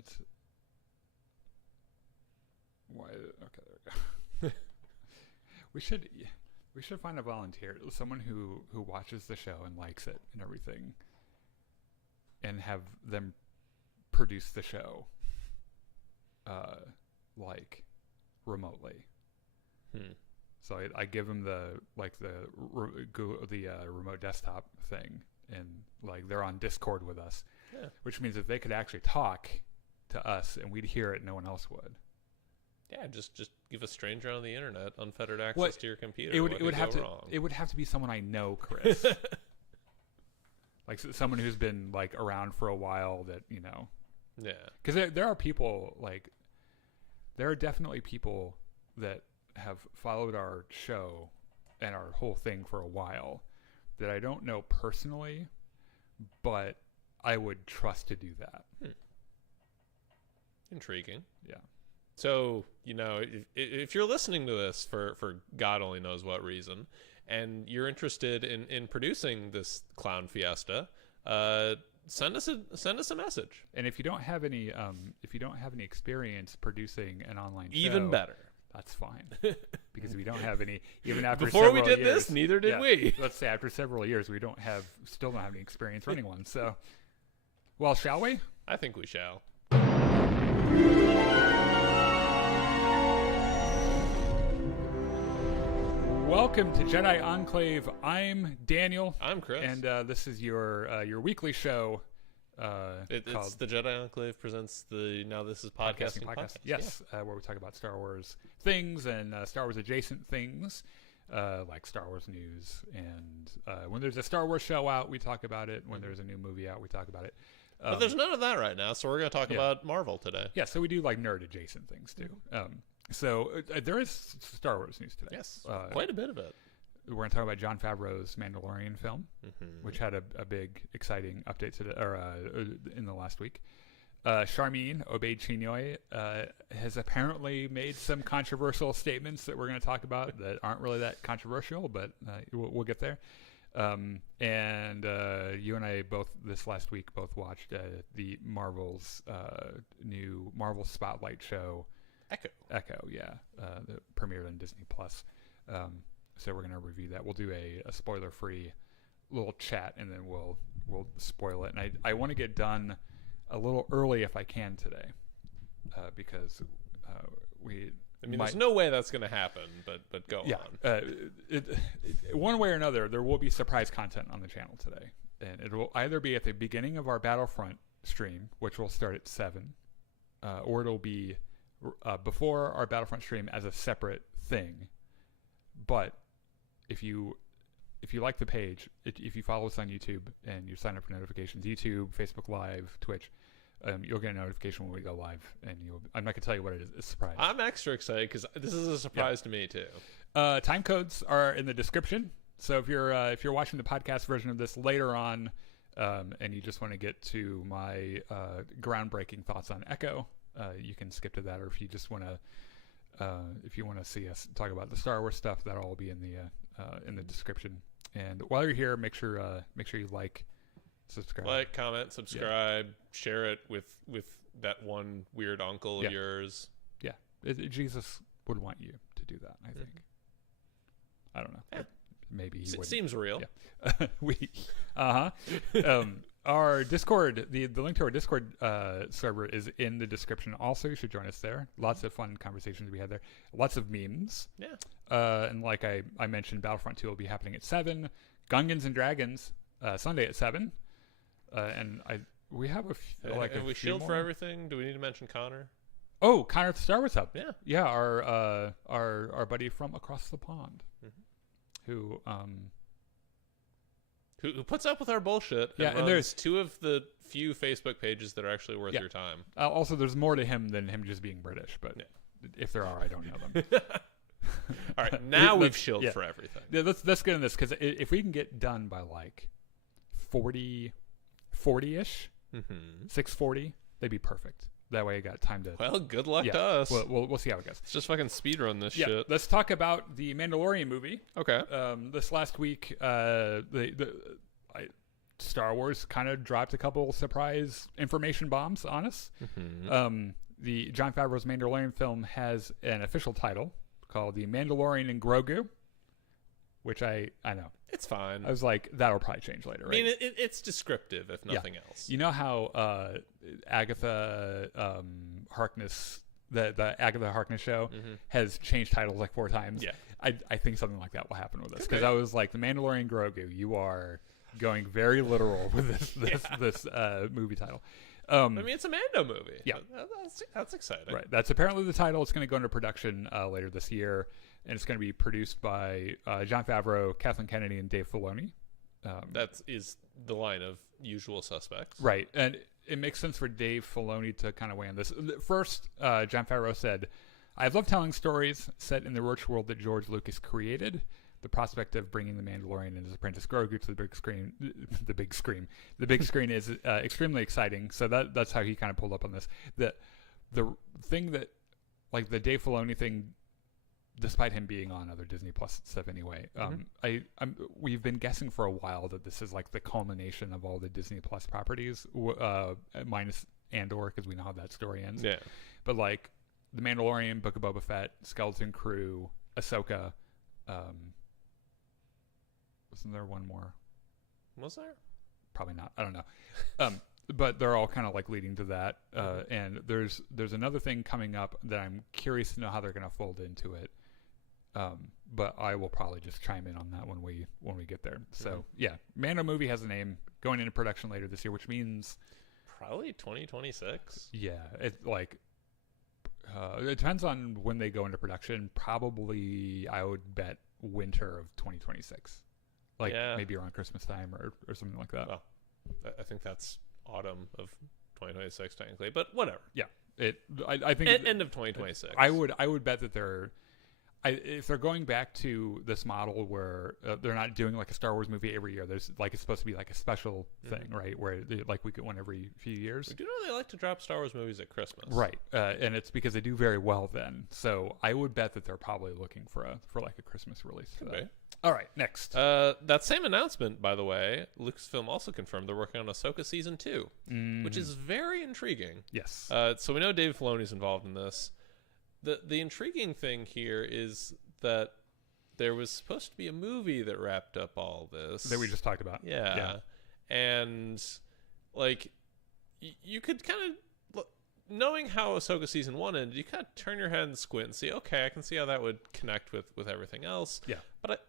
it. Why? Okay, there we go. we should find a volunteer, someone who watches the show and likes it and everything, and have them produce the show, like remotely. So I give them the remote desktop thing, and like they're on Discord with us, which means that they could actually talk to us and we'd hear it, no one else would. Yeah, just give a stranger on the internet unfettered access to your computer. It would have to be someone I know, Chris. Like someone who's been like around for a while, that you know. Yeah. Because there are people there are definitely people that have followed our show and our whole thing for a while that I don't know personally, but I would trust to do that. Intriguing. Yeah. So, you know, if you're listening to this for God only knows what reason, and you're interested in producing this clown fiesta, send us a message. And if you don't have any experience producing an online show, even better. That's fine, because we don't have any. Even after before we several did years, this, neither did we. Let's say after several years, we still don't have any experience running one. So, well, shall we? I think we shall. Welcome to Jedi Enclave. I'm Daniel. I'm Chris. And this is your weekly show. It's the Jedi Enclave presents the Now This Is Podcasting podcast. Yes, where we talk about Star Wars things and Star Wars adjacent things, like Star Wars news. And when there's a Star Wars show out, we talk about it. When there's a new movie out, we talk about it. But there's none of that right now, so we're going to talk about Marvel today. Yeah, so we do like nerd adjacent things too. So there is Star Wars news today. Yes, quite a bit of it. We're going to talk about Jon Favreau's Mandalorian film, which had a big, exciting update today, in the last week. Charmin Obaid-Chinoy has apparently made some controversial statements that we're going to talk about that aren't really that controversial, but we'll get there. And you and I both this last week watched the Marvel's new Marvel Spotlight show, Echo, yeah, that premiered on Disney Plus. So we're going to review that. We'll do a spoiler-free little chat, and then we'll spoil it. And I want to get done a little early if I can today, because there's no way that's going to happen, but go on. One way or another, there will be surprise content on the channel today, and it will either be at the beginning of our Battlefront stream, which will start at 7, or it'll be before our Battlefront stream as a separate thing. But if you like the page, if you follow us on YouTube and you sign up for notifications, YouTube, Facebook Live, Twitch, you'll get a notification when we go live, and I'm not gonna tell you what it is. It's a surprise. I'm extra excited because this is a surprise to me too. Time codes are in the description. So if you're watching the podcast version of this later on, and you just want to get to my groundbreaking thoughts on Echo, you can skip to that. Or if you just want to. If you want to see us talk about the Star Wars stuff, that'll all be in the description. And while you're here, make sure you subscribe, comment, subscribe, share it with that one weird uncle of yours. Yeah, Jesus would want you to do that. I think. I don't know. Yeah. Maybe he it seems real. Yeah. Our Discord, the link to our Discord server is in the description. Also, you should join us there. Lots of fun conversations we had there. Lots of memes. Yeah. And like I mentioned, Battlefront 2 will be happening at 7. Gungans and Dragons Sunday at 7. And we have and we shield for everything. Do we need to mention Connor? Oh, Connor at the Star Wars Hub. Yeah. Yeah. Our buddy from across the pond, who puts up with our bullshit. And there's 2 of the few Facebook pages that are actually worth your time. Also, there's more to him than him just being British, but if there are, I don't know them. All right, now we've shielded for everything. Yeah, let's get in this, because if we can get done by like 40-ish, 6:40, they'd be perfect. That way I got time to... Well, good luck to us. We'll see how it goes. Let's just fucking speedrun this shit. Let's talk about the Mandalorian movie. Okay. This last week, Star Wars kind of dropped a couple surprise information bombs on us. The Jon Favreau's Mandalorian film has an official title called The Mandalorian and Grogu, which I know. It's fine. I was like, that'll probably change later, right? I mean, it's descriptive, if nothing else. You know how Agatha Harkness, the Agatha Harkness show, has changed titles like 4 times? Yeah. I think something like that will happen with this. Because I was like, The Mandalorian Grogu, you are going very literal with this movie title. I mean, it's a Mando movie. Yeah. That's exciting. Right. That's apparently the title. It's going to go into production later this year. And it's going to be produced by Jon Favreau, Kathleen Kennedy, and Dave Filoni. That is the line of usual suspects. Right. And it makes sense for Dave Filoni to kind of weigh in this. First, Jon Favreau said, "I've loved telling stories set in the rich world that George Lucas created. The prospect of bringing the Mandalorian and his apprentice Grogu to the big screen is extremely exciting." So that's how he kind of pulled up on this. The thing that, like the Dave Filoni thing, despite him being on other Disney Plus stuff anyway, we've been guessing for a while that this is like the culmination of all the Disney Plus properties, minus Andor, because we know how that story ends. Yeah. But like The Mandalorian, Book of Boba Fett, Skeleton Crew, Ahsoka. Wasn't there one more? Was there? Probably not. I don't know. But they're all kind of like leading to that. And there's another thing coming up that I'm curious to know how they're going to fold into it. But I will probably just chime in on that when we get there. So yeah, Mando movie has a name, going into production later this year, which means probably 2026. Yeah, it depends on when they go into production. Probably, I would bet winter of 2026, like maybe around Christmas time or something like that. Well, I think that's autumn of 2026 technically, but whatever. Yeah, I think end of 2026. I would bet that if they're going back to this model where they're not doing like a Star Wars movie every year, there's like it's supposed to be like a special thing, right? Where like we get one every few years. We do know they like to drop Star Wars movies at Christmas, right? And it's because they do very well then. So I would bet that they're probably looking for like a Christmas release. Okay. All right, next. That same announcement, by the way, Lucasfilm also confirmed they're working on Ahsoka Season 2, which is very intriguing. Yes. So we know Dave Filoni's involved in this. The intriguing thing here is that there was supposed to be a movie that wrapped up all this. That we just talked about. Yeah. And, like, you could kind of, knowing how Ahsoka Season 1 ended, you kind of turn your head and squint and see, okay, I can see how that would connect with everything else. Yeah. But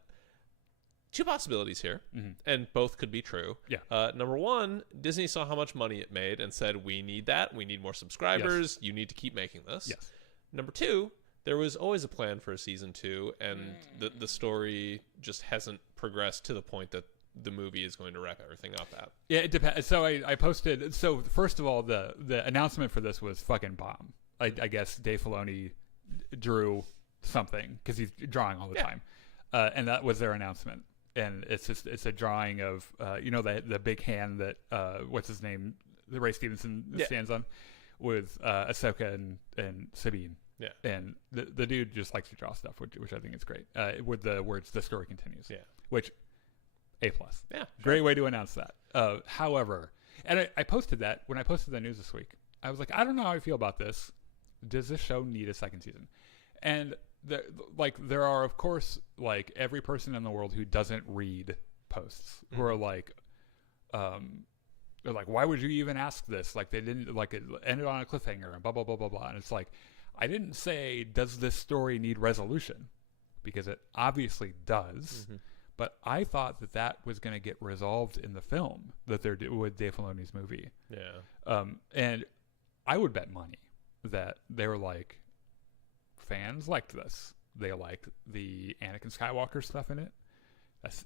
two possibilities here, and both could be true. Yeah. Number one, Disney saw how much money it made and said, we need that. We need more subscribers. Yes. You need to keep making this. Yes. Number two, there was always a plan for a Season 2, and the story just hasn't progressed to the point that the movie is going to wrap everything up at. Yeah, it depends. So I posted. So first of all, the announcement for this was fucking bomb. I guess Dave Filoni drew something because he's drawing all the time, and that was their announcement. And it's a drawing of the big hand that what's his name, Ray Stevenson stands on, with Ahsoka and Sabine. Yeah. And the dude just likes to draw stuff, which I think is great. With the words "the story continues." Yeah. Which A+. Yeah. Sure. Great way to announce that. However, and I posted that when I posted the news this week. I was like, I don't know how I feel about this. Does this show need a second season? And there are, of course, like every person in the world who doesn't read posts who are like, they're like, why would you even ask this? Like they didn't, like it ended on a cliffhanger and blah, blah, blah, blah, blah. And it's like, I didn't say, does this story need resolution? Because it obviously does. But I thought that was going to get resolved in the film that they're doing with Dave Filoni's movie. Yeah. And I would bet money that they were like, fans liked this. They liked the Anakin Skywalker stuff in it. That's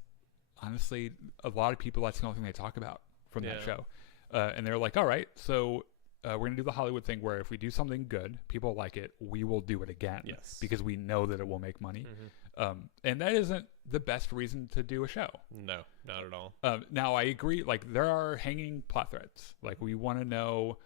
honestly, a lot of people, that's the only thing they talk about from that show. And they're like, all right, so we're going to do the Hollywood thing where if we do something good, people like it, we will do it again. Yes. Because we know that it will make money. And that isn't the best reason to do a show. No, not at all. Now, I agree. Like, there are hanging plot threads. Like, we want to know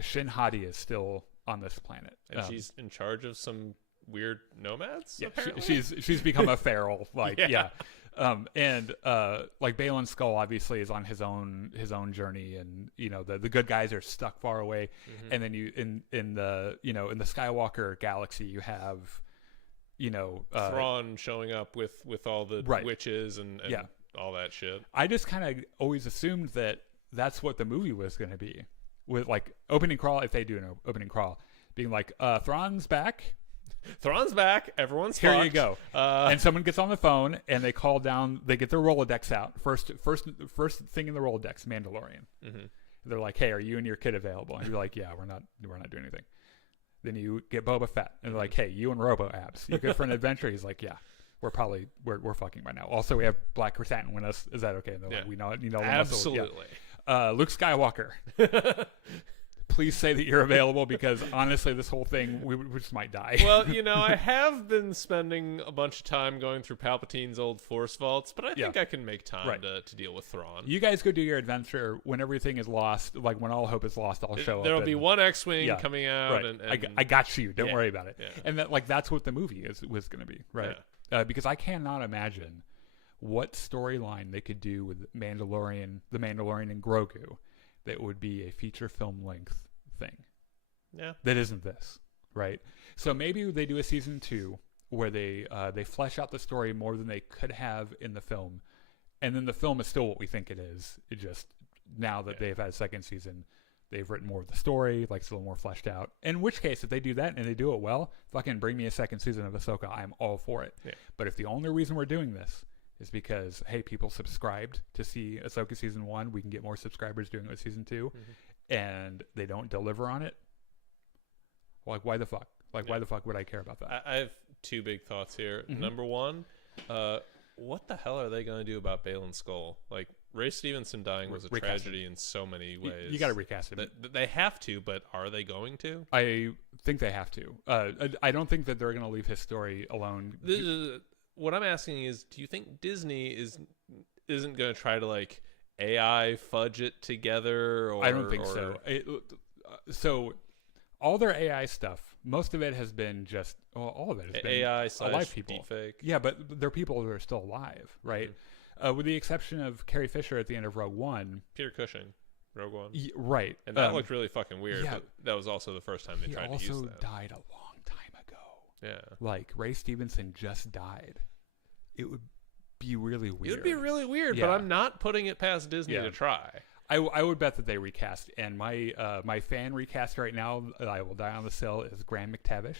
Shin Hati is still on this planet. And she's in charge of some weird nomads, yeah, apparently? she's become a feral. Like, yeah. And like Balin's skull obviously is on his own journey, and the good guys are stuck far away. And then you in the in the Skywalker galaxy you have Thrawn showing up with all the witches and all that shit. I just kind of always assumed that that's what the movie was going to be, with like opening crawl, if they do an opening crawl, being like Thrawn's back. Thrawn's back. Everyone's here. Fucked. You go. And someone gets on the phone and they call down. They get their Rolodex out. First thing in the Rolodex, Mandalorian. They're like, "Hey, are you and your kid available?" And you're like, "Yeah, we're not doing anything." Then you get Boba Fett, and they're like, "Hey, you and Robo Abs, you good for an adventure?" He's like, "Yeah, we're fucking by now." Also, we have Black Chrysanthemum with us. Is that okay? And they're like, "We know it. Absolutely." Luke Skywalker. Please say that you're available, because honestly, this whole thing, we just might die. Well, I have been spending a bunch of time going through Palpatine's old Force vaults, but I think I can make time to deal with Thrawn. You guys go do your adventure. When everything is lost, like when all hope is lost, I'll show up. There'll be one X-Wing coming out. And I got you. Don't worry about it. Yeah. And that's what the movie was going to be, right? Yeah. Because I cannot imagine what storyline they could do with the Mandalorian and Grogu that would be a feature film length thing. Yeah. That isn't this, right? So maybe they do a season 2 where they flesh out the story more than they could have in the film, and then the film is still what we think it is. It just, now that they've had a second season, they've written more of the story, like it's a little more fleshed out. In which case, if they do that and they do it well, fucking bring me a second season of Ahsoka. I'm all for it. Yeah. But if the only reason we're doing this is because, hey, people subscribed to see Ahsoka season 1, we can get more subscribers doing it with season 2, and they don't deliver on it, like, why the fuck? Like, why the fuck would I care about that? I have two big thoughts here. Number one, what the hell are they going to do about Balin's skull? Like, Ray Stevenson dying was a tragedy in so many ways. You got to recast him. They have to, but are they going to? I think they have to. I don't think that they're going to leave his story alone. What I'm asking is, do you think Disney isn't going to try to like AI fudge it together? Or, I don't think so. So all their AI stuff, most of it has been just all of it has been AI alive people. Deepfake. Yeah, but they're people that are still alive, right? With the exception of Carrie Fisher at the end of Rogue One. Peter Cushing, Rogue One. Right. And that looked really fucking weird. Yeah, but that was also the first time they tried to use that. He also died a long time ago. Yeah. Like, Ray Stevenson just died. It would be really weird. It would be really weird, but I'm not putting it past Disney to try. I would bet that they recast. And my fan recast right now, I will die on the sill, is Graham McTavish,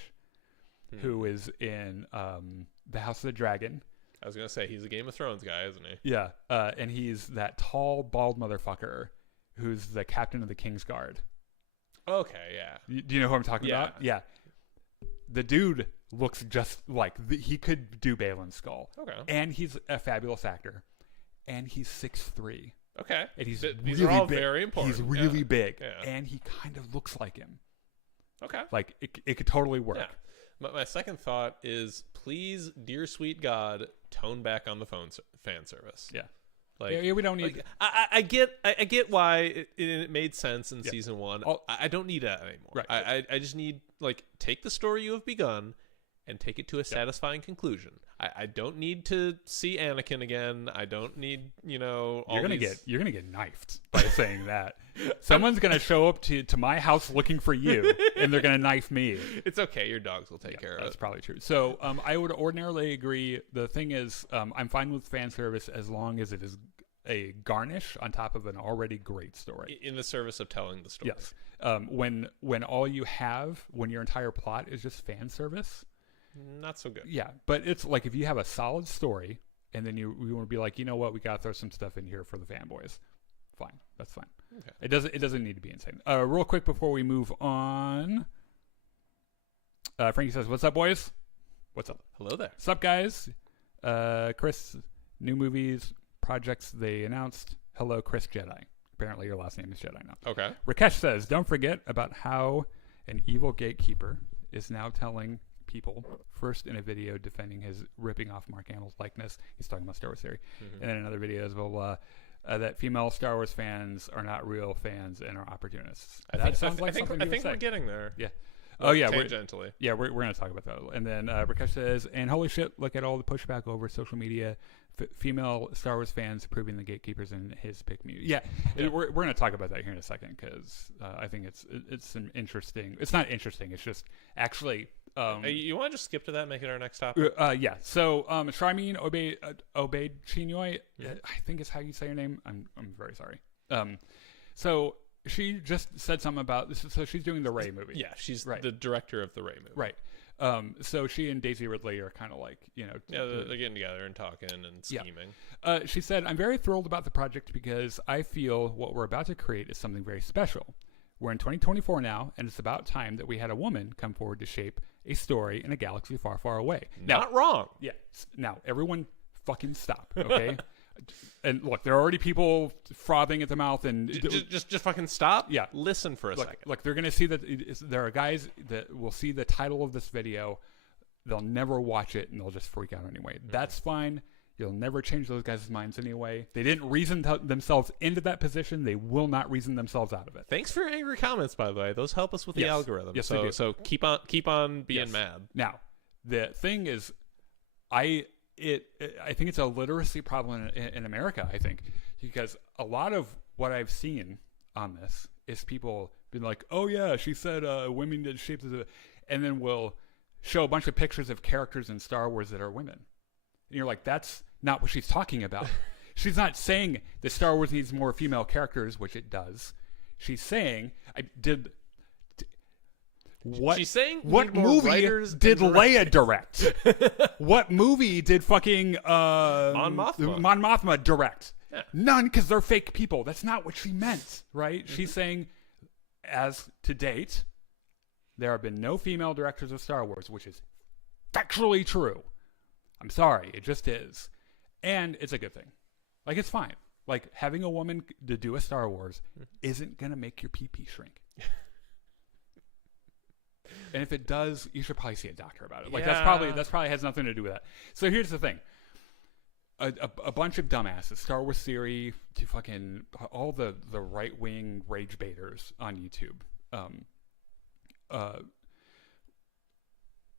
who is in The House of the Dragon. I was going to say, he's a Game of Thrones guy, isn't he? Yeah. And he's that tall, bald motherfucker who's the captain of the Kingsguard. Okay, yeah. Do you know who I'm talking about? Yeah. The dude looks just like he could do Balin's skull. Okay. And he's a fabulous actor. And he's 6'3". Okay. And he's these really are all big. very important. He's really big. Yeah. And he kind of looks like him. Okay. Like, it could totally work. Yeah. My second thought is, please, dear sweet God, tone back on the fan service. Yeah. Like, we don't need. Like, I get why it made sense in season 1. I don't need that anymore. Right. I just need, like, take the story you have begun and take it to a satisfying conclusion. I don't need to see Anakin again. I don't need, all you're gonna get knifed by saying that. Someone's gonna show up to my house looking for you, and they're gonna knife me. It's okay. Your dogs will take care of it. That's probably true. So I would ordinarily agree. The thing is, I'm fine with fan service as long as it is a garnish on top of an already great story. In the service of telling the story. Yes. When all you have, when your entire plot is just fan service, not so good. Yeah, but it's like if you have a solid story and then you want to be like, you know what, we got to throw some stuff in here for the fanboys. Fine. That's fine. Okay. It doesn't need to be insane. Real quick before we move on. Frankie says, "What's up, boys?" What's up? Hello there. What's up, guys? Chris, new movies, projects they announced. Hello, Chris Jedi. Apparently your last name is Jedi now. Okay. Rakesh says, "Don't forget about how an evil gatekeeper is now telling people, first in a video defending his ripping off Mark Hamill's likeness." He's talking about Star Wars theory. And then another video as well, that female Star Wars fans are not real fans and are opportunists. I think we're getting there. Yeah. Oh yeah, tangentially. We're gonna talk about that. And then Rakesh says, and holy shit, look at all the pushback over social media. Female Star Wars fans approving the gatekeepers in his pick me. Yeah. We're gonna talk about that here in a second because I think it's some interesting. It's not interesting. It's just actually. You want to just skip to that and make it our next topic? Yeah. So Charmin Obaid Chinoy, I think is how you say her name. I'm very sorry. So she just said something about this. So she's doing the Rey movie. Yeah, she's the director of the Rey movie. Right. So she and Daisy Ridley are kind of like, they're getting together and talking and scheming. Yeah. She said, I'm very thrilled about the project because I feel what we're about to create is something very special. We're in 2024 now, and it's about time that we had a woman come forward to shape a story in a galaxy far, far away. Not wrong. Yeah. Now, everyone fucking stop, okay? And look, there are already people frothing at the mouth and just fucking stop. Yeah, listen for a second. Look, they're gonna see that there are guys that will see the title of this video. They'll never watch it and they'll just freak out anyway. That's fine. You'll never change those guys' minds anyway. They didn't reason themselves into that position. They will not reason themselves out of it. Thanks for your angry comments, by the way. Those help us with the algorithm. Yes, so keep on being mad. Now, the thing is, I think it's a literacy problem in America, I think, because a lot of what I've seen on this is people being like, oh yeah, she said women did shape the, and then we'll show a bunch of pictures of characters in Star Wars that are women. And you're like, that's not what she's talking about. She's not saying that Star Wars needs more female characters, which it does. She's saying, She's saying what movie did Leia direct? What movie did fucking Mon Mothma direct? Yeah. None, because they're fake people. That's not what she meant, right? Mm-hmm. She's saying, as to date, there have been no female directors of Star Wars, which is factually true. I'm sorry, it just is. And it's a good thing. Like, it's fine. Like, having a woman to do a Star Wars isn't going to make your pee-pee shrink. And if it does, you should probably see a doctor about it. Like, that's probably has nothing to do with that. So here's the thing. A bunch of dumbasses, Star Wars theory, to fucking all the right-wing rage baiters on YouTube.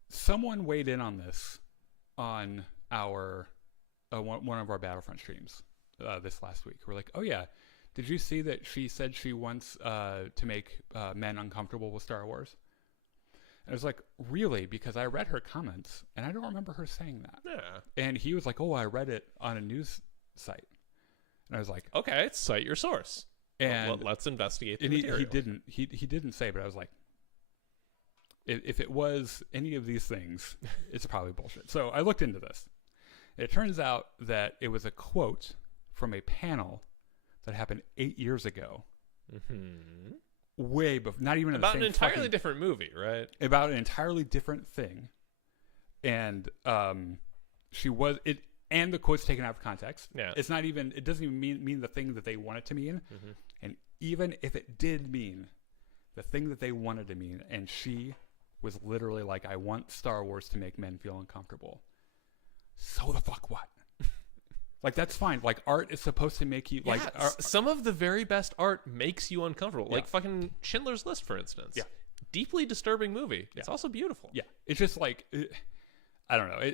Someone weighed in on this on our one of our Battlefront streams this last week. We're like, oh yeah, did you see that she said she wants to make men uncomfortable with Star Wars? And I was like, really? Because I read her comments and I don't remember her saying that. Yeah. And he was like, oh, I read it on a news site. And I was like, okay, cite your source. And let's investigate the material. He didn't say, but I was like, if it was any of these things, it's probably bullshit. So I looked into this. It turns out that it was a quote from a panel that happened 8 years ago. Mm-hmm. Way before, not even about an entirely different movie, right? About an entirely different thing. And she was it, and the quote's taken out of context. Yeah, it's not even. It doesn't even mean the thing that they want it to mean. Mm-hmm. And even if it did mean the thing that they wanted to mean, and she was literally like, I want Star Wars to make men feel uncomfortable. So the fuck what? Like, that's fine. Like, art is supposed to make you, like... some of the very best art makes you uncomfortable. Yeah. Like fucking Schindler's List, for instance. Yeah. Deeply disturbing movie. Yeah. It's also beautiful. Yeah. It's just like... I don't know.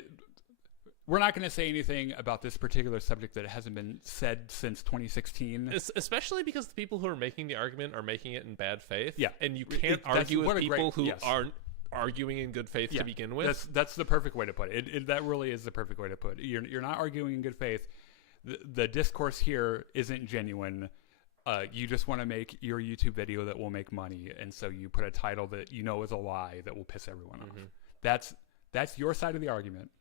We're not going to say anything about this particular subject that hasn't been said since 2016. Especially because the people who are making the argument are making it in bad faith. Yeah. And you can't argue with people who aren't arguing in good faith to begin with. That's the perfect way to put it. That really is the perfect way to put it. You're not arguing in good faith. The discourse here isn't genuine. You just want to make your YouTube video that will make money, and so you put a title that you know is a lie that will piss everyone off. That's your side of the argument.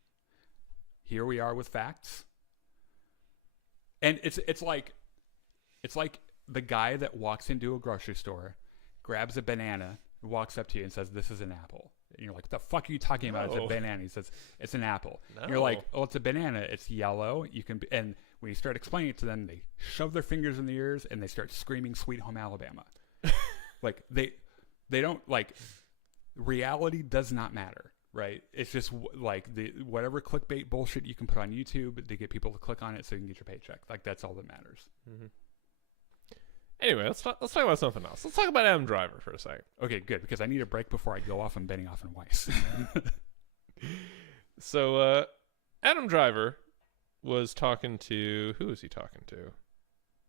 Here we are with facts. And it's like the guy that walks into a grocery store, grabs a banana, walks up to you and says, "This is an apple." And you're like, "What the fuck are you talking about?" It's a banana. He says, "It's an apple." No. And you're like, "Oh, it's a banana. It's yellow." And when you start explaining it to them, they shove their fingers in the ears and they start screaming "Sweet Home Alabama." Like they don't, like, reality does not matter, right? It's just like whatever clickbait bullshit you can put on YouTube to get people to click on it so you can get your paycheck. Like, that's all that matters. Mm-hmm. Anyway, let's talk about something else. Let's talk about Adam Driver for a second. Okay, good, because I need a break before I go off on Benioff and Weiss. So, Adam Driver was talking to... Who was he talking to?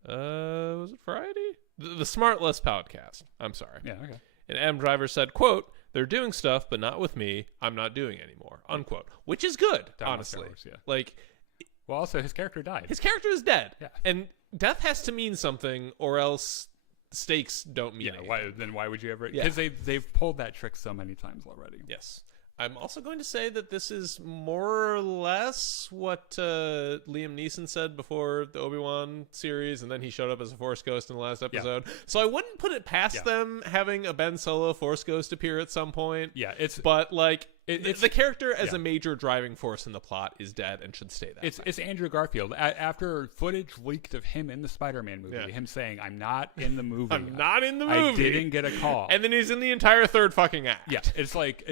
Was it Variety? The Smartless podcast. I'm sorry. Yeah, okay. And Adam Driver said, quote, "They're doing stuff, but not with me. I'm not doing anymore," unquote. Which is good, honestly. Wars, yeah. Like... Well, also, his character died. His character is dead. Yeah. And death has to mean something, or else stakes don't mean anything. Then why would you ever... Yeah. Because they've pulled that trick so many times already. Yes. I'm also going to say that this is more or less what Liam Neeson said before the Obi-Wan series, and then he showed up as a Force Ghost in the last episode. Yeah. So I wouldn't put it past them having a Ben Solo Force Ghost appear at some point. Yeah, but like it's the character as a major driving force in the plot is dead and should stay that. It's Andrew Garfield. After footage leaked of him in the Spider-Man movie, him saying, "I'm not in the movie. I'm not in the movie. I didn't get a call," and then he's in the entire third fucking act. Yeah, it's like.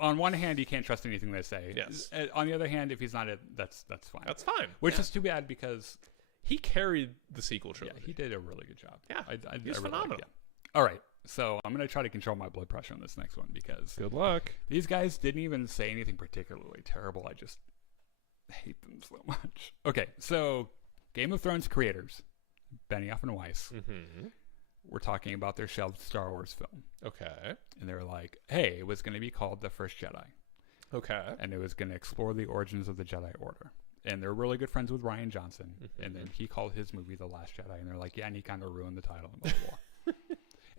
On one hand, you can't trust anything they say. Yes. On the other hand, if he's not it, that's fine. That's fine. Which is too bad because he carried the sequel trilogy. Yeah, he did a really good job. Yeah, he's phenomenal. All right, so I'm going to try to control my blood pressure on this next one because good luck. These guys didn't even say anything particularly terrible. I just hate them so much. Okay, so Game of Thrones creators, Benioff and Weiss. Mm-hmm. We're talking about their shelved Star Wars film. Okay. And they were like, hey, it was going to be called The First Jedi. Okay. And it was going to explore the origins of the Jedi Order. And they're really good friends with Rian Johnson. Mm-hmm. And then he called his movie The Last Jedi. And they're like, yeah, and he kind of ruined the title and blah, blah, blah.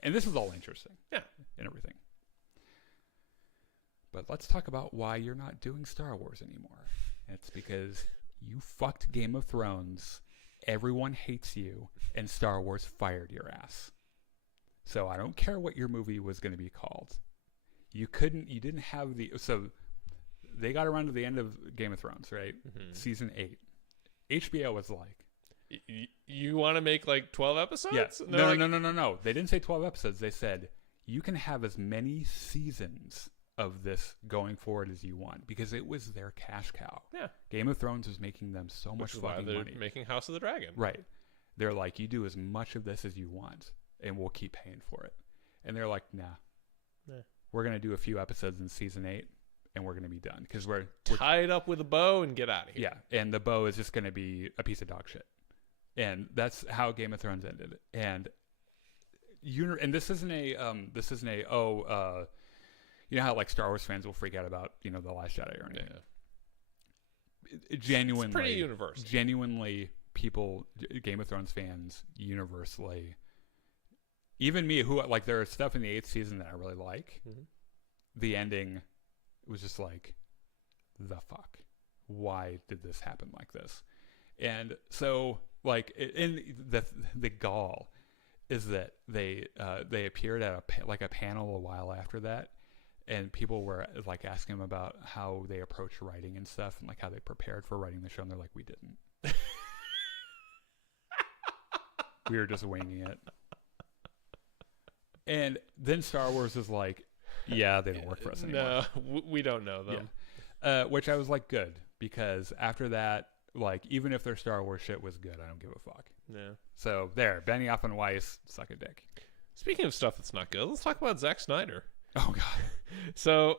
And this is all interesting. Yeah. And everything. But let's talk about why you're not doing Star Wars anymore. And it's because you fucked Game of Thrones. Everyone hates you. And Star Wars fired your ass. So I don't care what your movie was going to be called. You didn't have so they got around to the end of Game of Thrones, right? Mm-hmm. Season 8. HBO was like, you want to make like 12 episodes? Yeah. No. They didn't say 12 episodes. They said, you can have as many seasons of this going forward as you want because it was their cash cow. Yeah. Game of Thrones was making them so much fucking money. Making House of the Dragon. Right. They're like, you do as much of this as you want. And we'll keep paying for it. And they're like, nah. We're going to do a few episodes in season 8, and we're going to be done. Because we're tied up with a bow and get out of here. Yeah, and the bow is just going to be a piece of dog shit. And that's how Game of Thrones ended. And this isn't a you know how like Star Wars fans will freak out about, The Last Jedi or anything. Yeah. Genuinely. It's pretty universal. Genuinely, people, Game of Thrones fans, universally... Even me, who like there is stuff in the 8th season that I really like. Mm-hmm. The ending was just like, the fuck? Why did this happen like this? And so, like, in the gall is that they appeared at a panel a while after that, and people were like asking them about how they approach writing and stuff, and like how they prepared for writing the show, and they're like, we didn't. We were just winging it. And then Star Wars is like, yeah, they don't work for us anymore. No, we don't know them. Yeah. Which I was like, good. Because after that, like, even if their Star Wars shit was good, I don't give a fuck. Yeah. So there, Benioff and Weiss, suck a dick. Speaking of stuff that's not good, let's talk about Zack Snyder. Oh, God. So,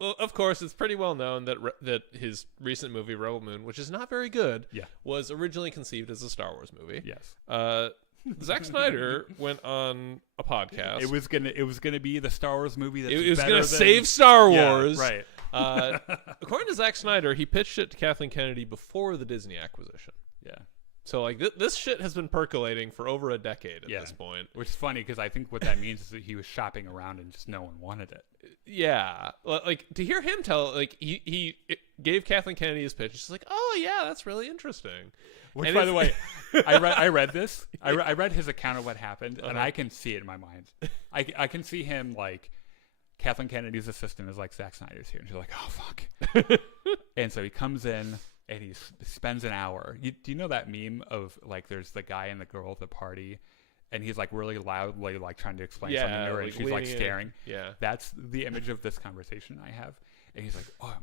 of course, it's pretty well known that his recent movie, Rebel Moon, which is not very good, was originally conceived as a Star Wars movie. Yes. Zack Snyder went on a podcast. It was gonna be the Star Wars movie that's it was gonna save Star Wars. Yeah, right. According to Zack Snyder, he pitched it to Kathleen Kennedy before the Disney acquisition. Yeah. So like this shit has been percolating for over a decade at this point. Which is funny because I think what that means is that he was shopping around and just no one wanted it. Yeah, like to hear him tell, like he gave Kathleen Kennedy his pitch. She's like, "Oh yeah, that's really interesting." Which, and by the way, I read this. I read his account of what happened, and I can see it in my mind. I can see him like Kathleen Kennedy's assistant is like, Zack Snyder's here, and she's like, "Oh fuck." And so he comes in and he spends an hour. Do you know that meme of like there's the guy and the girl at the party, and he's like really loudly like trying to explain something to her, and she's like staring. Yeah, that's the image of this conversation I have. And he's like, "Oh,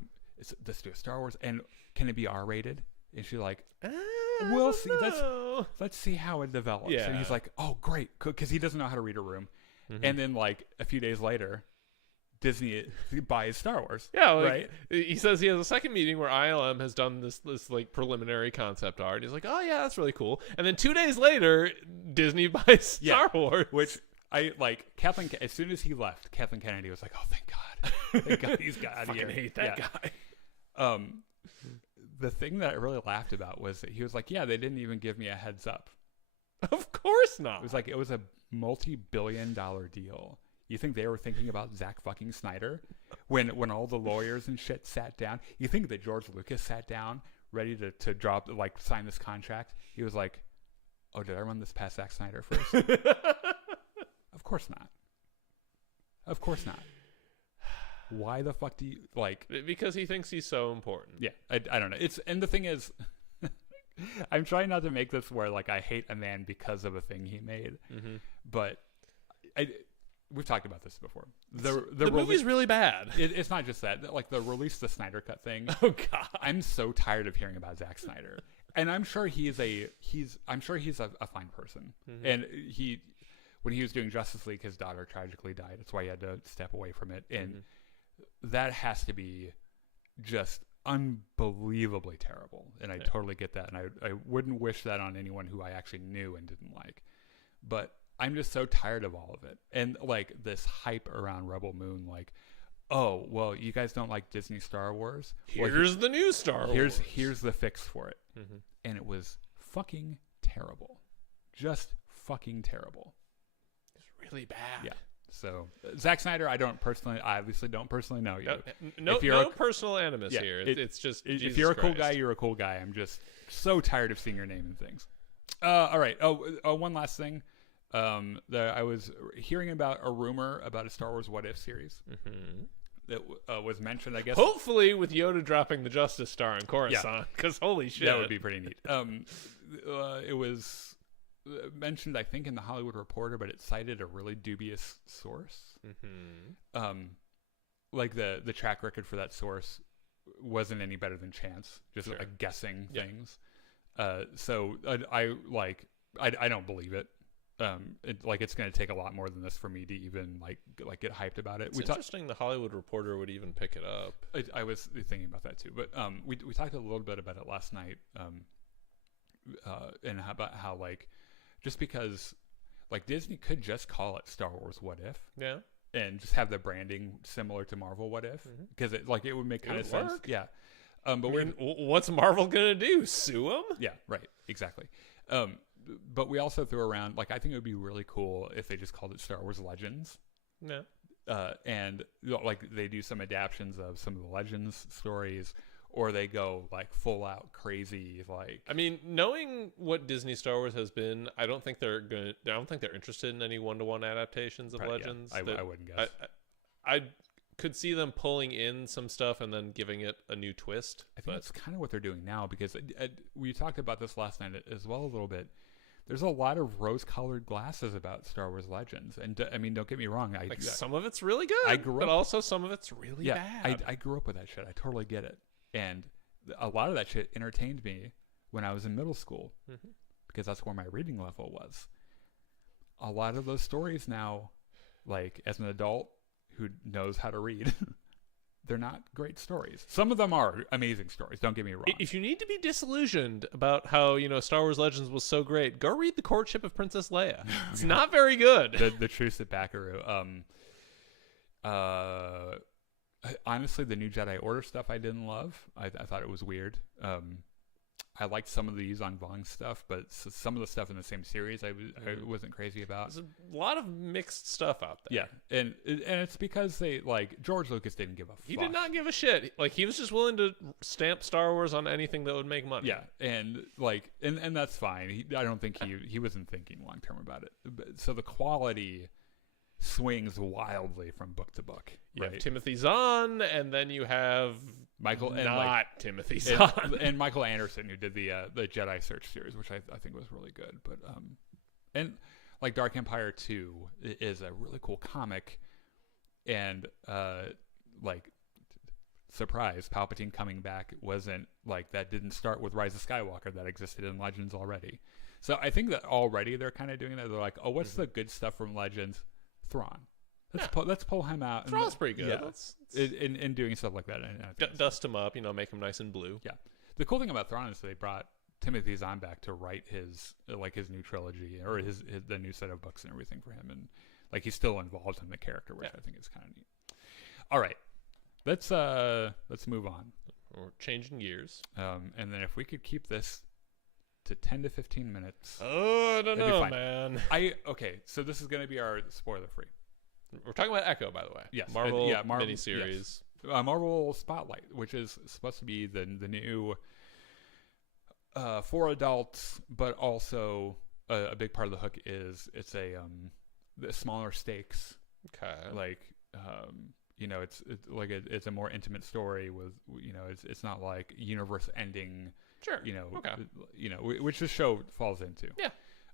let's do a Star Wars, and can it be R-rated?" And she's like, we'll see. No. Let's see how it develops. Yeah. And he's like, oh, great. Because he doesn't know how to read a room. Mhm. And then, like, a few days later, Disney buys Star Wars. Yeah, like, right? He says he has a second meeting where ILM has done this like preliminary concept art. He's like, oh yeah, that's really cool. And then 2 days later, Disney buys Star Wars. Which I like. Kathleen. As soon as he left, Kathleen Kennedy was like, "Oh, thank God, thank God he's got out of here." Fucking hate that guy. The thing that I really laughed about was that he was like, "Yeah, they didn't even give me a heads up." Of course not. It was like it was a multi-billion-dollar deal. You think they were thinking about Zack fucking Snyder when all the lawyers and shit sat down? You think that George Lucas sat down ready to drop sign this contract? He was like, "Oh, did I run this past Zack Snyder first?" Of course not. Of course not. Why the fuck do you like? Because he thinks he's so important. Yeah, I don't know. And the thing is, I'm trying not to make this where like I hate a man because of a thing he made, but we've talked about this before. The movie's really bad. It's not just that. Like the release the Snyder Cut thing. Oh God, I'm so tired of hearing about Zack Snyder, and I'm sure he's a fine person, and when he was doing Justice League, his daughter tragically died. That's why he had to step away from it, and that has to be just unbelievably terrible. And I totally get that, and I wouldn't wish that on anyone who I actually knew and didn't like. But I'm just so tired of all of it, and like this hype around Rebel Moon, like, oh well, you guys don't like Disney Star Wars? Here's the new Star Wars. Here's the fix for it, and it was fucking terrible, just fucking terrible. Really bad. Yeah. So Zack Snyder, I obviously don't personally know you. No personal animus here. It's just if Jesus you're a cool Christ. guy, you're a cool guy. I'm just so tired of seeing your name in things. All right. One last thing. I was hearing about a rumor about a Star Wars What If series that was mentioned. I guess hopefully with Yoda dropping the Justice Star on Coruscant, because holy shit, that would be pretty neat. It was mentioned, I think, in the Hollywood Reporter, but it cited a really dubious source. Like the track record for that source wasn't any better than chance, just like guessing things. So I don't believe it. It's going to take a lot more than this for me to even like get hyped about it. It's interesting the Hollywood Reporter would even pick it up. I was thinking about that too, but we talked a little bit about it last night, and about how like just because like Disney could just call it Star Wars What If, and just have the branding similar to Marvel What If, because it would make kind of sense. Yeah. But what's Marvel gonna do? Sue them? Yeah, right, exactly. But we also threw around, like, I think it would be really cool if they just called it Star Wars Legends. Yeah. And like they do some adaptions of some of the Legends stories, or they go like full out crazy. Like, I mean, knowing what Disney Star Wars has been, I don't think they're interested in any 1-to-1 adaptations of Legends. Yeah, I wouldn't guess. I could see them pulling in some stuff and then giving it a new twist. I think that's kind of what they're doing now, because we talked about this last night as well a little bit. There's a lot of rose-colored glasses about Star Wars Legends, and I mean, don't get me wrong. Some of it's really good, but also some of it's really bad. I grew up with that shit. I totally get it, and a lot of that shit entertained me when I was in middle school, because that's where my reading level was. A lot of those stories now, like as an adult who knows how to read, they're not great stories. Some of them are amazing stories, don't get me wrong. If you need to be disillusioned about how, Star Wars Legends was so great, go read The Courtship of Princess Leia. It's not very good. The Truce at Bakaru. Honestly, the New Jedi Order stuff I didn't love. I thought it was weird. I liked some of the Yuzong Vong stuff, but some of the stuff in the same series I wasn't crazy about. There's a lot of mixed stuff out there. Yeah, and it's because they George Lucas didn't give a fuck. He did not give a shit. Like, he was just willing to stamp Star Wars on anything that would make money. Yeah, and and that's fine. I don't think he wasn't thinking long term about it. So the quality swings wildly from book to book. You have Timothy Zahn, and then you have Michael, Timothy Zahn, and Michael Anderson, who did the Jedi Search series, which I think was really good. But and like Dark Empire 2 is a really cool comic, and surprise, Palpatine coming back wasn't like that. Didn't start with Rise of Skywalker, that existed in Legends already. So I think that already they're kind of doing that. They're like, oh, what's the good stuff from Legends? Thrawn. Let's pull him out. Thrawn's pretty good. Yeah, in doing stuff like that. Dust him up, make him nice and blue. Yeah. The cool thing about Thrawn is they brought Timothy Zahn back to write his new trilogy or the new set of books and everything for him, and like he's still involved in the character, which I think is kind of neat. All right, let's move on. We're changing gears, and then if we could keep this to 10 to 15 minutes. Oh, I don't know, man. Okay, so this is going to be our spoiler free. We're talking about Echo, by the way. Yes, Marvel miniseries. Yes. Marvel Spotlight, which is supposed to be the new for adults, but also a big part of the hook is it's a the smaller stakes. Okay. Like it's a more intimate story with it's not like universe ending. Sure. Okay. Which this show falls into. Yeah,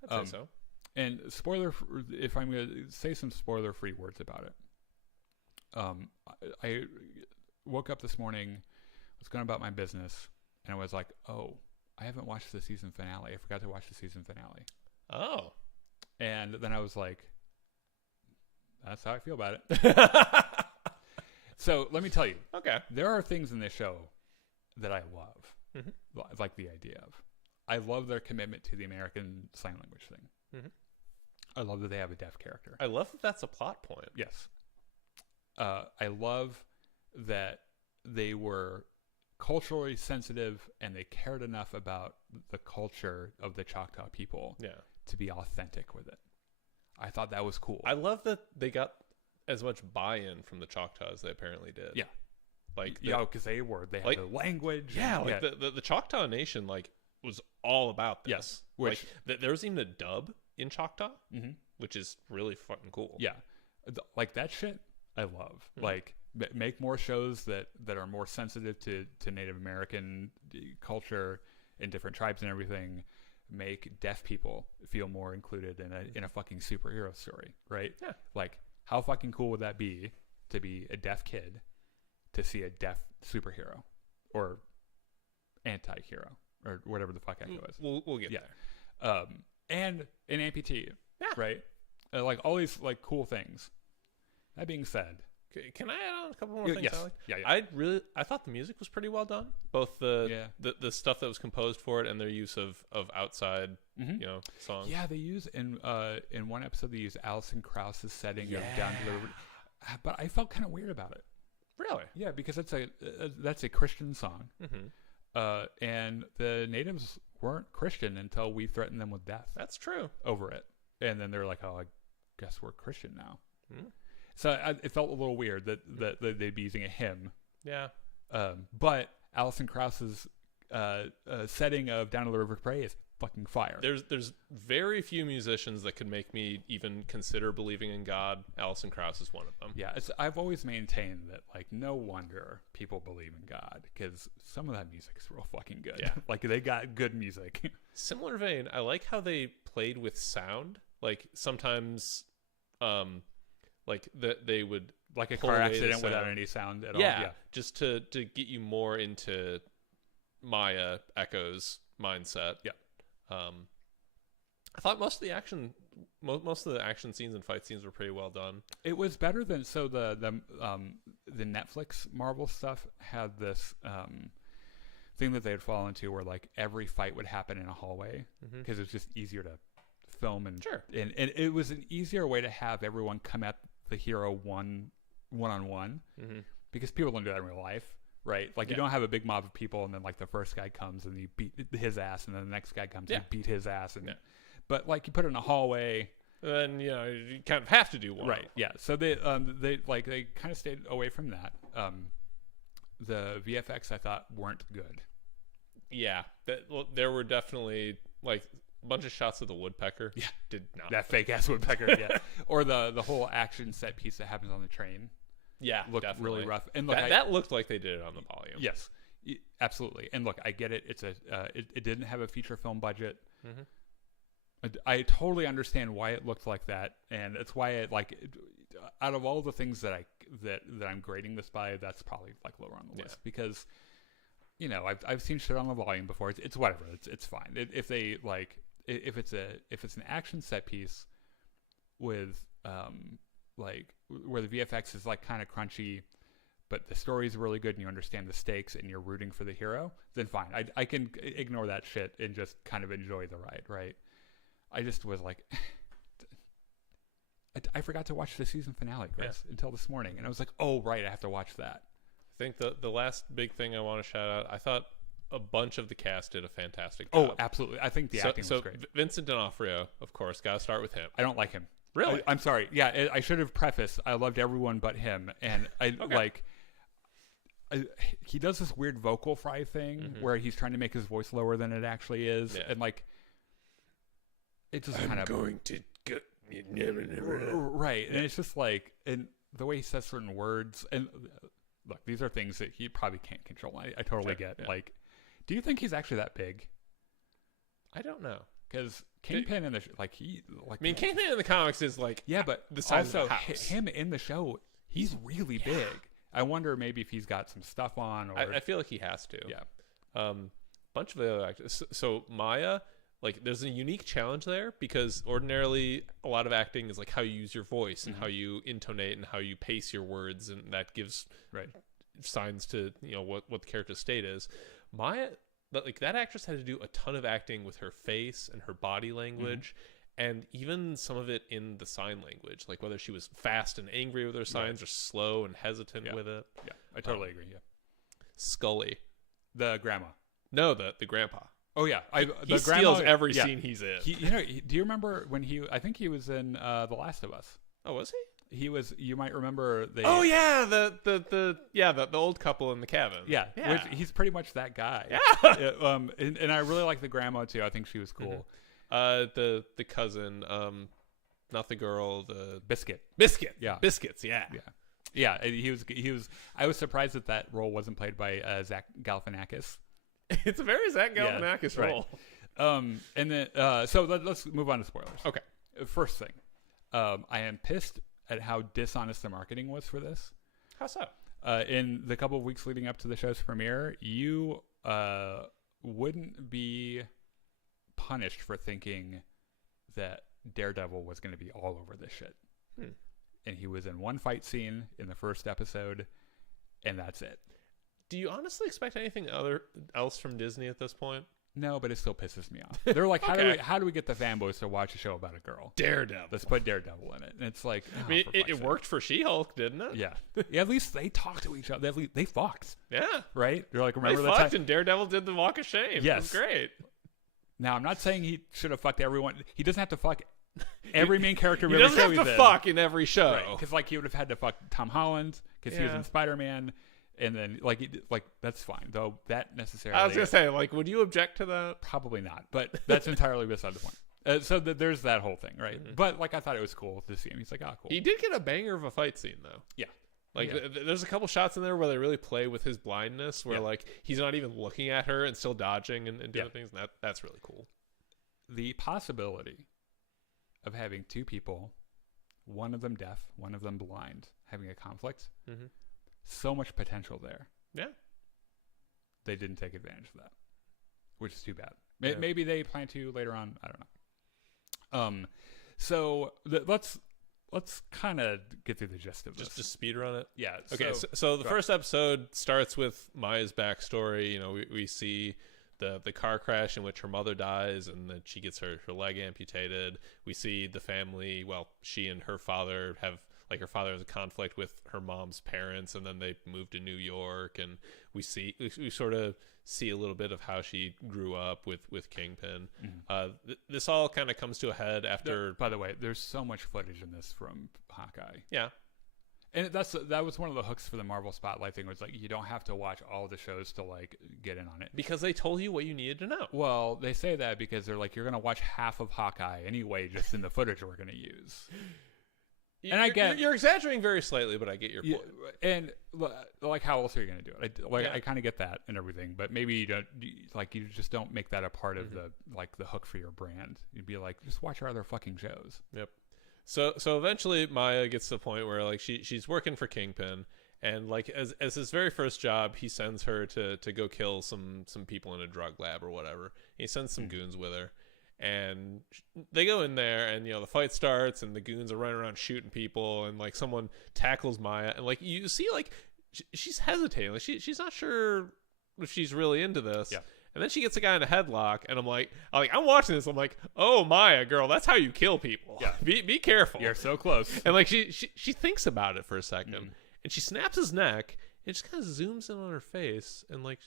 I'd say so. And if I'm going to say some spoiler-free words about it, I woke up this morning, was going about my business, and I was like, oh, I haven't watched the season finale. I forgot to watch the season finale. Oh. And then I was like, that's how I feel about it. So let me tell you. Okay. There are things in this show that I love, like the idea of. I love their commitment to the American Sign Language thing. Mm-hmm. I love that they have a deaf character. I love that that's a plot point. Yes. I love that they were culturally sensitive and they cared enough about the culture of the Choctaw people to be authentic with it. I thought that was cool. I love that they got as much buy-in from the Choctaw as they apparently did. Yeah. Because they had the language. Yeah, the Choctaw Nation was all about this. Yes. Which there was even a dub in Choctaw, which is really fucking cool. Yeah. Like that shit I love. Make more shows that are more sensitive to Native American culture and different tribes and everything. Make deaf people feel more included in a fucking superhero story, right? Yeah. Like, how fucking cool would that be to be a deaf kid to see a deaf superhero or anti-hero or whatever the fuck Echo is? We'll get there. And an amputee, right? Like all these cool things. That being said, can I add on a couple more things? Yes. Alec? Yeah. I thought the music was pretty well done. Both the stuff that was composed for it and their use of outside songs. Yeah, they use in one episode they use Alison Krauss's setting of Down to the River, but I felt kind of weird about it. Really? Yeah, because that's a Christian song, and the natives weren't Christian until we threatened them with death. That's true. Over it, and then they're like, "Oh, I guess we're Christian now." So it felt a little weird that they'd be using a hymn. Yeah. But Alison Krauss's setting of Down to the River to Pray is fucking fire. There's very few musicians that could make me even consider believing in God. Alison Krauss is one of them. Yeah, I've always maintained that no wonder people believe in God, because some of that music is real fucking good. Yeah. They got good music. Similar vein, I like how they played with sound. Sometimes they would a car accident without any sound at all. Yeah, just to get you more into Maya Echo's mindset. Yeah. I thought most of the action scenes and fight scenes were pretty well done. It was better than the Netflix Marvel stuff had this thing that they'd fall into where every fight would happen in a hallway because it's just easier to film and it was an easier way to have everyone come at the hero one-on-one because people don't do that in real life. Right, you don't have a big mob of people, and then the first guy comes and you beat his ass, and then the next guy comes and you beat his ass, and but you put it in a hallway, then you kind of have to do one. Right, yeah. So they kind of stayed away from that. The VFX I thought weren't good. Yeah, there were definitely a bunch of shots of the woodpecker. Yeah, did not that fake ass woodpecker. Yeah, or the whole action set piece that happens on the train. Yeah, looked definitely really rough, and look, that looked like they did it on the volume. Yes, absolutely. And look, I get it. It's it didn't have a feature film budget. I totally understand why it looked like that, and it's why it out of all the things that that I'm grading this by, that's probably like lower on the list because, you know, I've seen shit on the volume before. It's whatever. It's fine. If they like if it's an action set piece with like where the VFX is like kind of crunchy, but the story is really good and you understand the stakes and you're rooting for the hero, then fine. I can ignore that shit and just kind of enjoy the ride, right? I just was like, I forgot to watch the season finale, Chris, until this morning. And I was like, oh, right, I have to watch that. I think the last big thing I want to shout out, I thought a bunch of the cast did a fantastic job. Oh, absolutely. I think the acting was great. Vincent D'Onofrio, of course, got to start with him. I don't like him. Really? I'm sorry. Yeah, I should have prefaced, I loved everyone but him. And he does this weird vocal fry thing where he's trying to make his voice lower than it actually is. Yeah. And like, it just kind of... going to get... Right. And it's just like, and the way he says certain words, and look, these are things that he probably can't control. I totally get. Yeah. Like, do you think he's actually that big? I don't know. Because Kingpin in the Kingpin in the comics is like but the size also of a house. Him in the show, he's really big. I wonder maybe if he's got some stuff on. Or I feel like he has to. Yeah. Bunch of the other actors. So Maya, like, there's a unique challenge there because ordinarily a lot of acting is like how you use your voice and how you intonate and how you pace your words, and that gives signs to what the character's state is. Maya, like, that actress had to do a ton of acting with her face and her body language, and even some of it in the sign language, like whether she was fast and angry with her signs or slow and hesitant with it. Yeah, I totally agree. Yeah, Scully, the grandma. No, the grandpa. Oh yeah, he steals every scene he's in. Do you remember when I think he was in The Last of Us? Oh, was he? He was. You might remember. The old couple in the cabin. Yeah. Which, he's pretty much that guy. Yeah. And I really like the grandma too. I think she was cool. The cousin, not the girl, the Biscuit. Yeah. Biscuits. Yeah. Yeah. He was. I was surprised that role wasn't played by Zach Galifianakis. It's a very Zach Galifianakis role. And then so let's move on to spoilers. Okay. First thing, I am pissed at how dishonest the marketing was for this. How so? In the couple of weeks leading up to the show's premiere, you wouldn't be punished for thinking that Daredevil was going to be all over this shit. And he was in one fight scene in the first episode, and that's it. Do you honestly expect anything else from Disney at this point? No, but it still pisses me off. They're like, how do we get the fanboys to watch a show about a girl? Daredevil. Let's put Daredevil in it. And it's like, I mean, it worked for She-Hulk, didn't it? Yeah. At least they talk to each other. They fucked. Yeah. Right? They're like, remember they fucked and Daredevil did the walk of shame. Yes. It was great. Now, I'm not saying he should have fucked everyone. He doesn't have to fuck every main character. He doesn't have to fuck in every show. Because he would have had to fuck Tom Holland because he was in Spider-Man. And then, that's fine, though that necessarily... I was going to say, would you object to that? Probably not, but that's entirely beside the point. So there's that whole thing, right? But, I thought it was cool to see him. He's like, cool. He did get a banger of a fight scene, though. Yeah. There's a couple shots in there where they really play with his blindness, where, he's not even looking at her and still dodging and doing things, and that's really cool. The possibility of having two people, one of them deaf, one of them blind, having a conflict... So much potential there. Yeah. They didn't take advantage of that, which is too bad. Maybe they plan to later on. I don't know. So let's kind of get through the gist of this. Just speed run it. Yeah. Okay. So the first episode starts with Maya's backstory. We see the car crash in which her mother dies and then she gets her leg amputated. We see the family. Well, she and her father have. Her father has a conflict with her mom's parents, and then they moved to New York, and we sort of see a little bit of how she grew up with Kingpin. This all kind of comes to a head after. By the way, there's so much footage in this from Hawkeye. Yeah, and that was one of the hooks for the Marvel Spotlight thing. Was you don't have to watch all the shows to get in on it because they told you what you needed to know. Well, they say that because they're you're gonna watch half of Hawkeye anyway, just in the footage we're gonna use. And I get you're exaggerating very slightly, but I get your point. And how else are you going to do it? I kind of get that and everything, but maybe you don't you just don't make that a part of the the hook for your brand. You'd be just watch our other fucking shows. Yep. So eventually Maya gets to the point where like she's working for Kingpin, and like as his very first job, he sends her to go kill some people in a drug lab or whatever. He sends some goons with her, and they go in there, and the fight starts, and the goons are running around shooting people, and like someone tackles Maya, and like you see like she's hesitating, like she's not sure if she's really into this. Yeah. And then she gets a guy in a headlock, and I'm watching this. I'm like, oh, Maya, girl, that's how you kill people. Yeah. Be careful. You're so close. And like she thinks about it for a second, and she snaps his neck, and just kind of zooms in on her face, and like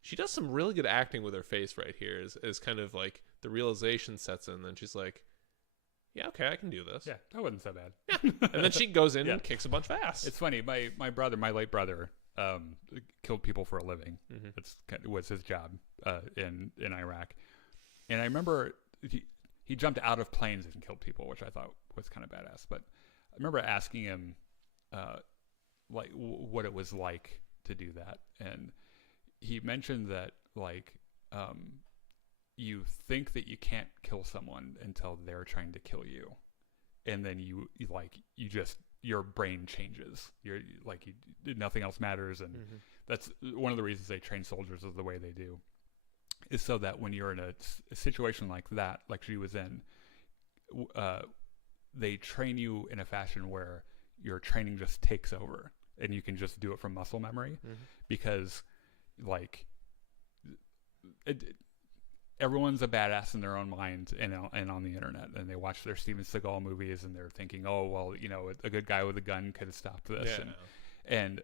she does some really good acting with her face right here, as kind of like the realization sets in. And she's like, yeah, okay, I can do this. Yeah, that wasn't so bad. Yeah. And then she goes in and kicks a bunch of ass. It's funny. My late brother, killed people for a living. That's was his job in Iraq. And I remember he jumped out of planes and killed people, which I thought was kind of badass. But I remember asking him like what it was like to do that, and he mentioned that like you think that you can't kill someone until they're trying to kill you, and then you just your brain changes. You're like nothing else matters, and that's one of the reasons they train soldiers is the way they do, is so that when you're in a situation like that, like she was in, they train you in a fashion where your training just takes over, and you can just do it from muscle memory, because like everyone's a badass in their own mind and on the internet, and they watch their Steven Seagal movies, and they're thinking, oh well, a good guy with a gun could have stopped this. And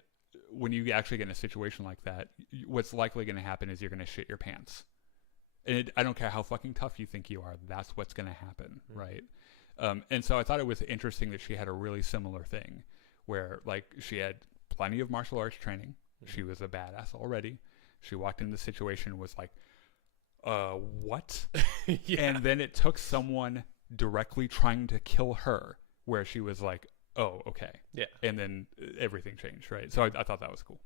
when you actually get in a situation like that, what's likely going to happen is you're going to shit your pants. And I don't care how fucking tough you think you are, that's what's going to happen, right? And so I thought it was interesting that she had a really similar thing, where like she had plenty of martial arts training. She was a badass already. She walked into the situation and was like, what? And then it took someone directly trying to kill her where she was like, oh, okay. Yeah. And then everything changed, right? So I thought that was cool.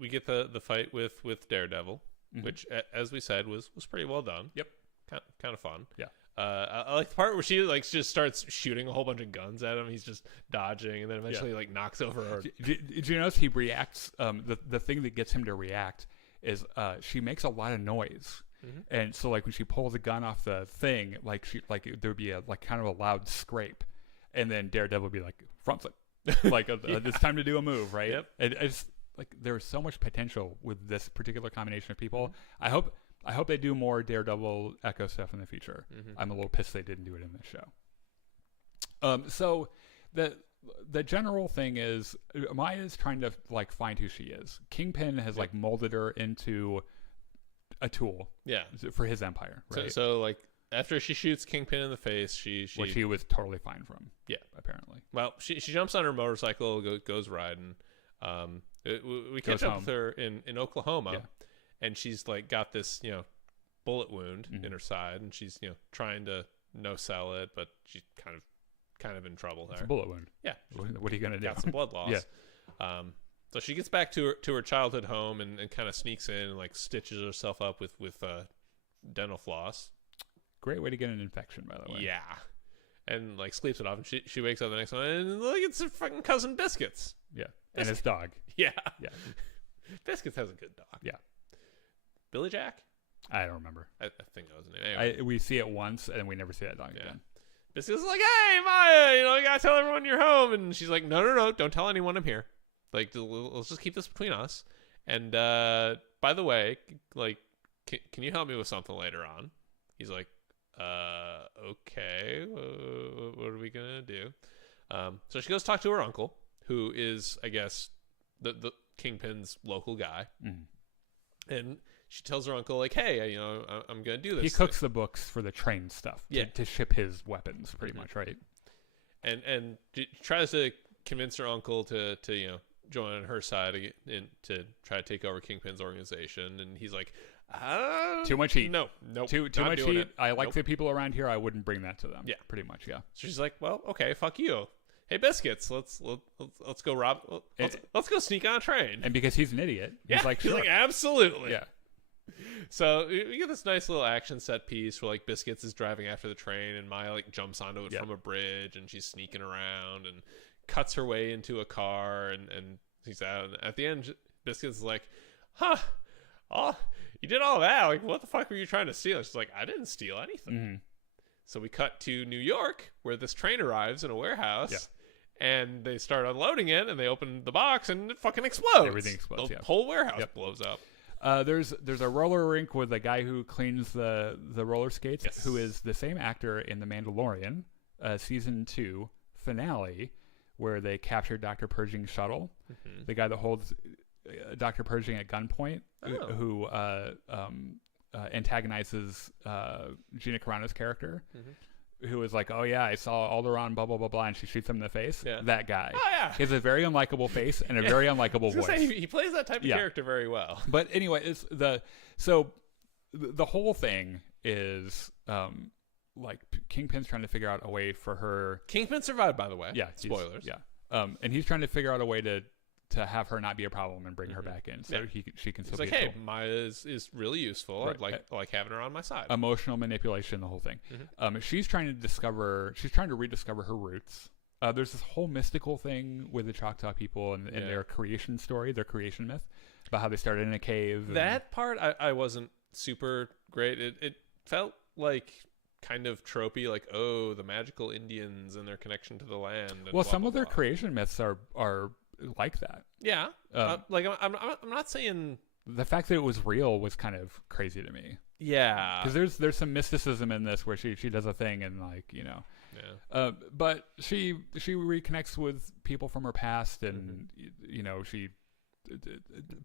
We get the fight with Daredevil, which, as we said, was pretty well done. Yep. Kind of fun. Yeah. I like the part where she like just starts shooting a whole bunch of guns at him. He's just dodging, and then eventually like knocks over her. Did you notice he reacts? The thing that gets him to react is she makes a lot of noise. And so like when she pulls a gun off the thing, like there would be a like kind of a loud scrape, and then Daredevil would be like front flip, like it's time to do a move, right? Yep. And it's like there's so much potential with this particular combination of people. I hope they do more Daredevil Echo stuff in the future. I'm a little pissed they didn't do it in this show. So the general thing is Maya's trying to like find who she is. Kingpin has like molded her into a tool for his empire, right? So like after she shoots Kingpin in the face, which he was totally fine from, apparently. Well, she jumps on her motorcycle, goes riding. We catch up with her in Oklahoma, and she's like got this bullet wound in her side, and she's trying to no sell it, but she's kind of in trouble there. It's a bullet wound. Yeah. What are you gonna do? Got some blood loss. So she gets back to her childhood home and kind of sneaks in and like stitches herself up with dental floss. Great way to get an infection, by the way. Yeah. And like sleeps it off, and she wakes up the next morning and look, it's her fucking cousin Biscuits. Yeah. And his dog. Yeah. Yeah. Biscuits has a good dog. Yeah. Billy Jack? I don't remember. I think that was the name. Anyway. We see it once and we never see that dog again. Biscuits is like, hey Maya, you gotta tell everyone you're home, and she's like, no, don't tell anyone I'm here. Like, let's just keep this between us. And by the way, like, can you help me with something later on? He's like, okay, what are we gonna do? So she goes talk to her uncle, who is, I guess, the Kingpin's local guy, and she tells her uncle like, hey, I'm gonna do this. He cooks the books for the train stuff to ship his weapons, pretty much, right? And she tries to convince her uncle to join on her side and to try to take over Kingpin's organization, and he's like, too much heat. No, too much heat. I like the people around here. I wouldn't bring that to them. Yeah, pretty much. Yeah. So she's like, well, okay, fuck you. Hey, Biscuits, let's go rob. Let's go sneak on a train. And because he's an idiot, he's like, sure. He's like, absolutely. Yeah. So we get this nice little action set piece where like Biscuits is driving after the train and Maya like jumps onto it from a bridge and she's sneaking around and cuts her way into a car and she's out. And at the end, Biscuits is like, oh, you did all that. Like, what the fuck were you trying to steal? She's like, I didn't steal anything. Mm-hmm. So we cut to New York where this train arrives in a warehouse and they start unloading it and they open the box and it fucking explodes. Everything explodes. The whole warehouse blows up. There's a roller rink with a guy who cleans the roller skates, who is the same actor in The Mandalorian, season 2 finale, where they captured Dr. Pershing's shuttle. Mm-hmm. The guy that holds Dr. Pershing at gunpoint, who antagonizes Gina Carano's character. Mm-hmm. Who was like, oh yeah, I saw Alderaan, blah, blah, blah, blah, and she shoots him in the face. Yeah. That guy. Oh yeah. He has a very unlikable face and a very unlikable voice. Say, he plays that type of character very well. But anyway, the whole thing is like Kingpin's trying to figure out a way for her. Kingpin survived, by the way. Yeah. Spoilers. And he's trying to figure out a way to have her not be a problem and bring her back in, so she can still be. It's like, hey, Maya is really useful. Right. I like having her on my side. Emotional manipulation, the whole thing. Mm-hmm. She's trying to rediscover her roots. There's this whole mystical thing with the Choctaw people and their creation story, their creation myth, about how they started in a cave. That part I wasn't super great. It felt like kind of tropey, like, oh, the magical Indians and their connection to the land. And well, some of their creation myths are like that. Yeah. Like I'm not saying the fact that it was real was kind of crazy to me. Yeah. Because there's some mysticism in this where she does a thing and like, you know. Yeah. But she reconnects with people from her past and you know, she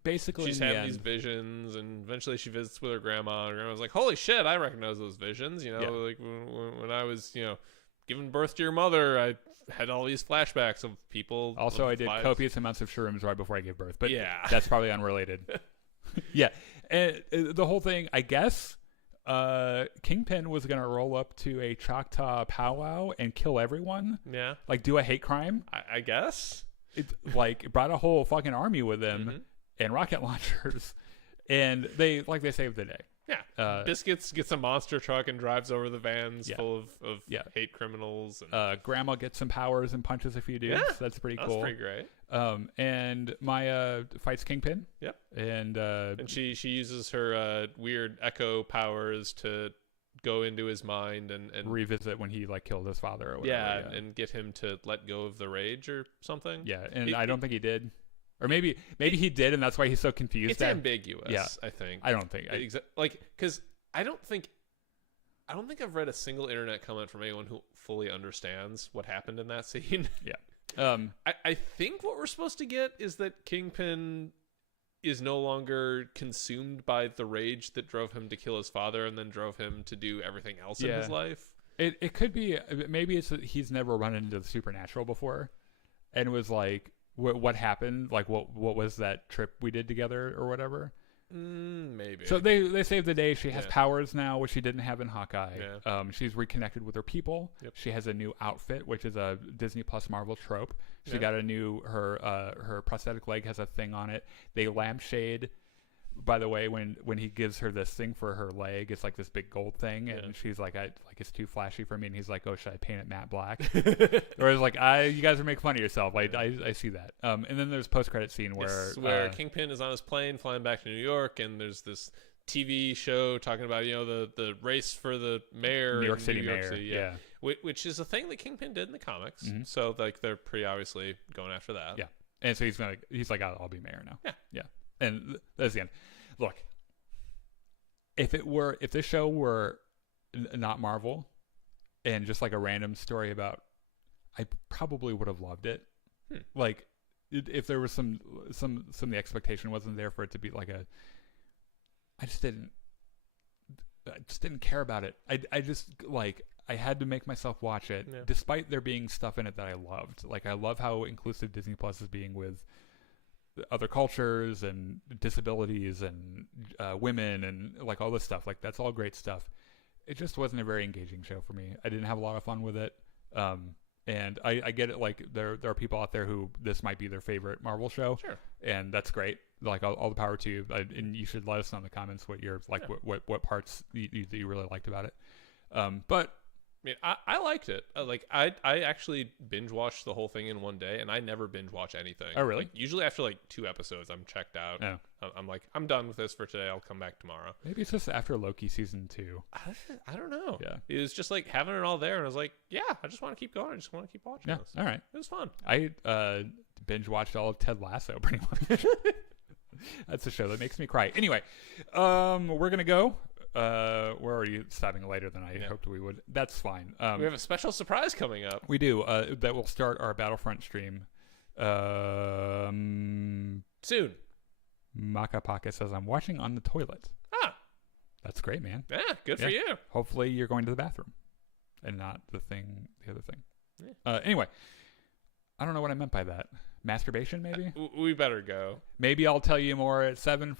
basically she's having these visions and eventually she visits with her grandma and her grandma's like, holy shit, I recognize those visions, you know, like when I was, you know, giving birth to your mother, I had all these flashbacks of people. Also, I did copious amounts of shrooms right before I gave birth, but that's probably unrelated. Yeah. And the whole thing, I guess, Kingpin was going to roll up to a Choctaw powwow and kill everyone. Yeah. Like, do a hate crime. I guess. It brought a whole fucking army with him and rocket launchers. And they saved the day. Yeah. Biscuits gets a monster truck and drives over the vans full of hate criminals. And Grandma gets some powers and punches a few dudes. Yeah, that's pretty cool. That's pretty great. And Maya fights Kingpin. Yep. And she uses her weird echo powers to go into his mind and revisit when he like killed his father or whatever. Yeah, and get him to let go of the rage or something. Yeah, and I don't think he did. Or maybe he did, and that's why he's so confused. It's ambiguous, I think. I don't think. Because I don't think I've read a single internet comment from anyone who fully understands what happened in that scene. Yeah. I think what we're supposed to get is that Kingpin is no longer consumed by the rage that drove him to kill his father and then drove him to do everything else in his life. It could be. Maybe it's that he's never run into the supernatural before and was like, what happened? Like, what was that trip we did together or whatever? Maybe. So they saved the day. She has powers now, which she didn't have in Hawkeye. Yeah. She's reconnected with her people. Yep. She has a new outfit, which is a Disney Plus Marvel trope. She got a new her prosthetic leg has a thing on it. They lampshade. By the way, when he gives her this thing for her leg, it's like this big gold thing, and she's like, it's too flashy for me. And he's like, oh, should I paint it matte black? Or it's like, you guys are making fun of yourself. Like, I see that. And then there's post-credit scene where Kingpin is on his plane flying back to New York, and there's this TV show talking about, you know, the race for the mayor, New York City mayor, yeah. Which is a thing that Kingpin did in the comics. Mm-hmm. So like they're pretty obviously going after that. Yeah, and so he's like, I'll be mayor now. Yeah. And that's the end. Look, if this show were not Marvel and just like a random story about, I probably would have loved it. Like, if there was some of the expectation wasn't there for it to be like I just didn't care about it. I just like, I had to make myself watch it, despite there being stuff in it that I loved. Like, I love how inclusive Disney Plus is being with other cultures and disabilities and women and like all this stuff. Like, that's all great stuff. It just wasn't a very engaging show for me. I didn't have a lot of fun with it. And I get it. Like there are people out there who this might be their favorite Marvel show. Sure. And that's great. Like all the power to you. And you should let us know in the comments what your like what parts that you really liked about it. But I mean, I liked it. I actually binge watched the whole thing in one day, and I never binge watch anything. Oh, really? Like, usually after like 2 episodes, I'm checked out. Oh. I'm like, I'm done with this for today. I'll come back tomorrow. Maybe it's just after Loki season 2. I don't know. Yeah. It was just like having it all there, and I was like, yeah, I just want to keep going. I just want to keep watching Yeah. this. All right. It was fun. I binge watched all of Ted Lasso pretty much. That's a show that makes me cry. Anyway, we're gonna go. We're already stopping later than I hoped we would. That's fine. We have a special surprise coming up. We do. That will start our Battlefront stream. Soon. Makapaka says, I'm watching on the toilet. Ah. That's great, man. Yeah, good for you. Hopefully you're going to the bathroom and not the other thing. Yeah. Anyway, I don't know what I meant by that. Masturbation, maybe? We better go. Maybe I'll tell you more at 7